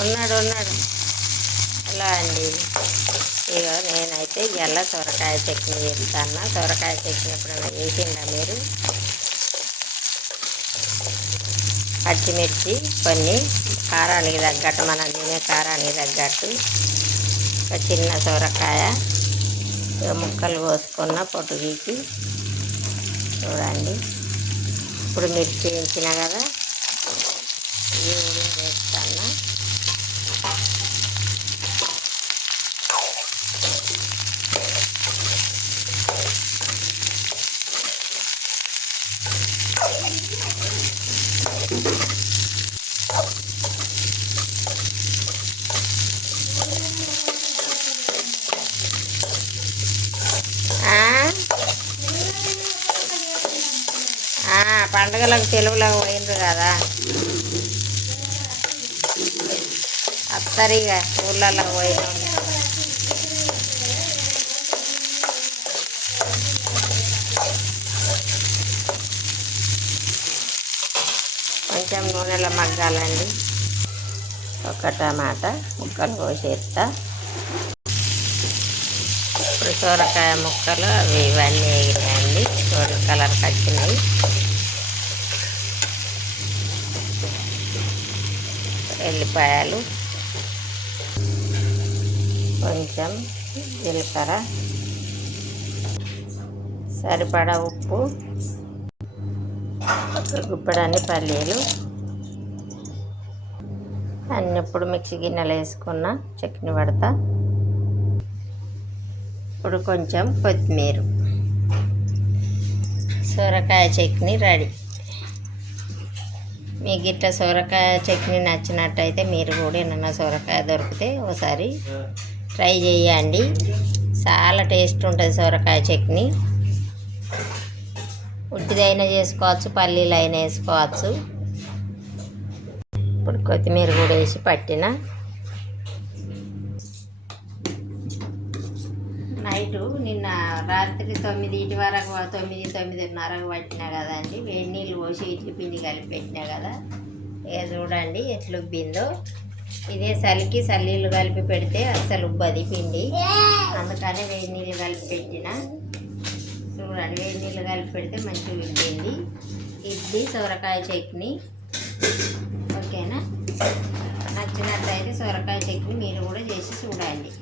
ఉన్నాడు అలా అండి. ఇక నేనైతే ఇలా సొరకాయ చట్నీ చేస్తాను. సొరకాయ చట్నీ ఎప్పుడైనా చేసిందా మీరు? పచ్చిమిర్చి కొన్ని కారానికి తగ్గట్టు, మనం తినే కారానికి తగ్గట్టు ఒక చిన్న సొరకాయ ముక్కలు కోసుకున్న పొట్టు గీకి చూడండి. ఇప్పుడు మిర్చి వేయించిన కదా, ఈ ఉడిని వేస్తాను. పండుగలకు తెలుగులకు పోయినరు కదా, అత్తరిగా ఊళ్ళలో పోయిన కొంచెం నూనెలో మగ్గాలండి. ఒక టమాటా ముక్కలు కోసేస్తా. ఇప్పుడు సొరకాయ ముక్కలు అవి ఇవన్నీ వేగినాయండి, గోల్డ్ కలర్కి వచ్చినాయి. ఎల్లిపాయలు, కొంచెం జీలకర్ర, సరిపడా ఉప్పు, ఒక గుప్పెడన్ని పల్లీలు అన్నీ ఇప్పుడు మిక్సీ గిన్నెలు వేసుకున్న చట్నీ పడతా. ఇప్పుడు కొంచెం కొత్తిమీర. సొరకాయ చట్నీ రెడీ. మీకు ఇట్లా సొరకాయ చట్నీ నచ్చినట్టయితే మీరు కూడా ఏమన్నా సొరకాయ దొరికితే ఒకసారి ట్రై చేయండి. చాలా టేస్ట్ ఉంటుంది సొరకాయ చట్నీ. ఉట్టిదైనా చేసుకోవచ్చు, పల్లీలు అయినా వేసుకోవచ్చు. ఇప్పుడు కొత్తిమీర కూడా వేసి పట్టిన. నైటు నిన్న రాత్రి 9 వరకు 9:30కు పట్టినా కదండి. వేడి నీళ్ళు పోసి ఇడ్లీ పిండి కలిపి పెట్టినా కదా, ఇక చూడండి ఎట్లా ఉబ్బిందో. ఇదే చలికి చల్లీళ్ళు కలిపి పెడితే అస్సలు ఉబ్బది పిండి, అందుకనే వేడి నీళ్ళు కలిపి పెట్టిన. చూడండి, వేడి నీళ్ళు కలిపి పెడితే మంచిగా ఉబ్బింది. ఇడ్లీ సొరకాయ చట్నీ. ఓకేనా? నచ్చినట్లయితే సొరకాయ చట్నీ మీరు కూడా చేసి చూడండి.